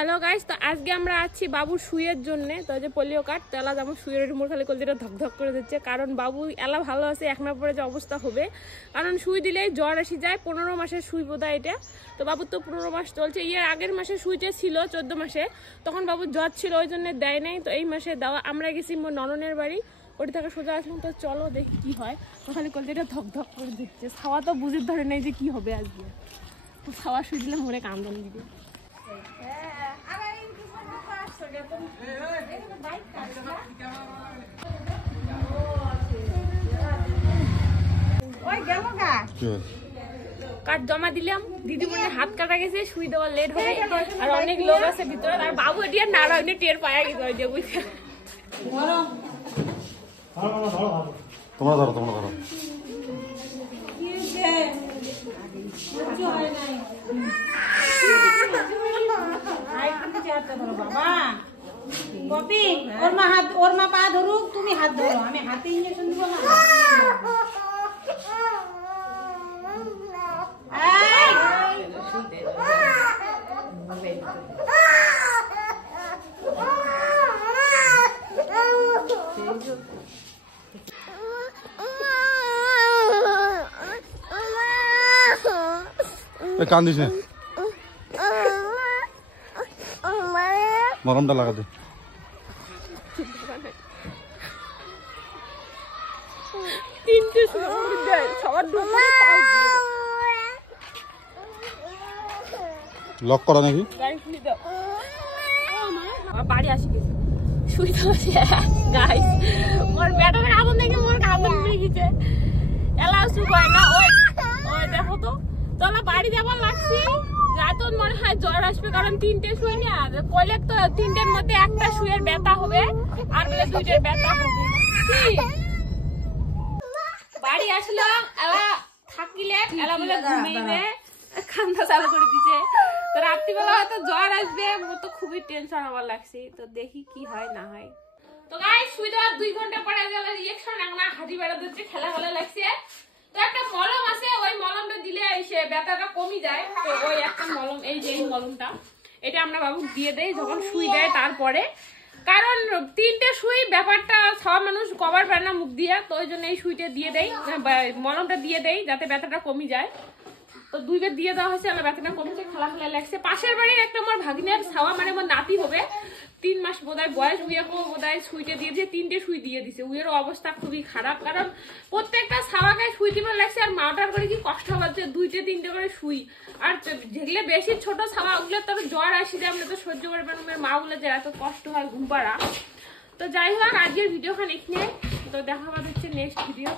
Hello guys, তো আজকে আমরা আছি বাবুর শুয়ের জন্য। তো যে পোলিও কার্ড তেলা যেমন শুয়ের মোর খালি কলদিটা ধকধক করে দিচ্ছে, কারণ বাবু এলা ভালো আছে, এক না পরে যে অবস্থা হবে। কারণ শুই দিলেই জ্বর আসি যায়। 15 মাসের শুই বোধহয় এটা। তো বাবুর তো 15 মাস চলছে। এর আগের মাসে শুইটা ছিল 14 মাসে, তখন বাবুর জ্বর ছিল, ওই জন্য দেয় নাই। তো এই মাসে দেওয়া। আমরা গেছি মোর নননের বাড়ি, ওটি থেকে সোজা আসলাম। তো চলো দেখি কি হয়। তো খালি কলদিটা ধকধক করে দিচ্ছে। খাওয়া তো বুঝির ধরে নেই যে কি হবে আজকে। খাওয়া শুই দিলে মোরে কান্দন দিবে। কার্ড জমা দিলাম, দিদিমণির হাত কাটা গেছে, শুই দেওয়া লেট হবে, আর অনেক লোক আছে ভিতরে। আর বাবু এটি আর নারায়ণে টের পায়া গেছে। তোমরা ধরো তোমরা ধরো। বাবা কপি ওর মা পা ধরুক, তুমি হাত ধরো, আমি হাতে ইঞ্জেকশন দিব না। কান্দিস না, মরমটা লাগা দে। লক করা নাকি বাড়ি আসি গেছে শুই তো গাইস, মোর ব্যাটারে আগুন দেখে মোর কাঁদন পেয়ে গেছে। এলা শুভ হয় না। ওই ওই দেখো তো, চলো বাড়ি যাবার লাগছি। যাতো মনে হয় জ্বর আসবে, কারণ 3টে শুই না কইলে তো 3টের মধ্যে একটা শুয়ের ব্যথা হবে, আর বলে 2টের ব্যথা হবে। বাড়ি আসলো, এলা থাকিলে এলা বলে ঘুমিয়ে কান্দা চালু করে দিছে। তো রাত্রিবেলা হয়তো জ্বর আসবে, মোর তো খুবই টেনশন হবার লাগছে। তো দেখি কি হয় না হয়। তো গাইস শুই দেওয়ার 2 ঘন্টা পরে গেল রিঅ্যাকশন, এখন হাঁটি বেড়া দিচ্ছে, খেলা ভালো লাগছে। তো একটা মলম আছে, ওই মলমটা দিলে এসে ব্যথাটা কমে যায়। তো ওই একটা মলম, এই যে এই মলমটা, এটা আমরা বাবু দিয়ে দেই যখন শুই দেয় তারপরে। কারণ 3টে শুই ব্যাপারটা সব মানুষ কভার পায় না মুখ দিয়ে, তো ওই জন্য এই সুইটা দিয়ে দেই, মলমটা দিয়ে দেই যাতে ব্যথাটা কমে যায়। তো 2 বার দিয়ে দেওয়া হয়েছে, আমার ব্যথাটা কমেছে, খেলা খেলা লাগছে। পাশের বাড়ির একটা আমার ভাগিনের ছাওয়া, মানে আমার নাতি হবে, 3 মাস বোধহয় বয়স, উইয়াকেও বোধহয় সুইটা দিয়েছে, 3টে সুই দিয়ে দিছে। উইয়েরও অবস্থা খুবই খারাপ, কারণ প্রত্যেকটা ছাওয়াকে সুই দিবার লাগছে। আর মাটার করে কি কষ্ট হচ্ছে, 2টে 3টে করে সুই। আর যেগুলো বেশি ছোট ছাওয়া, ওগুলো তো জ্বর আসি যায়, আমরা তো সহ্য করে পারবো না। মা গুলো যে এত কষ্ট হয় ঘুম পাড়া। তো যাই হোক, আজকের ভিডিওখান এখানে। তো দেখা হচ্ছে নেক্সট ভিডিও।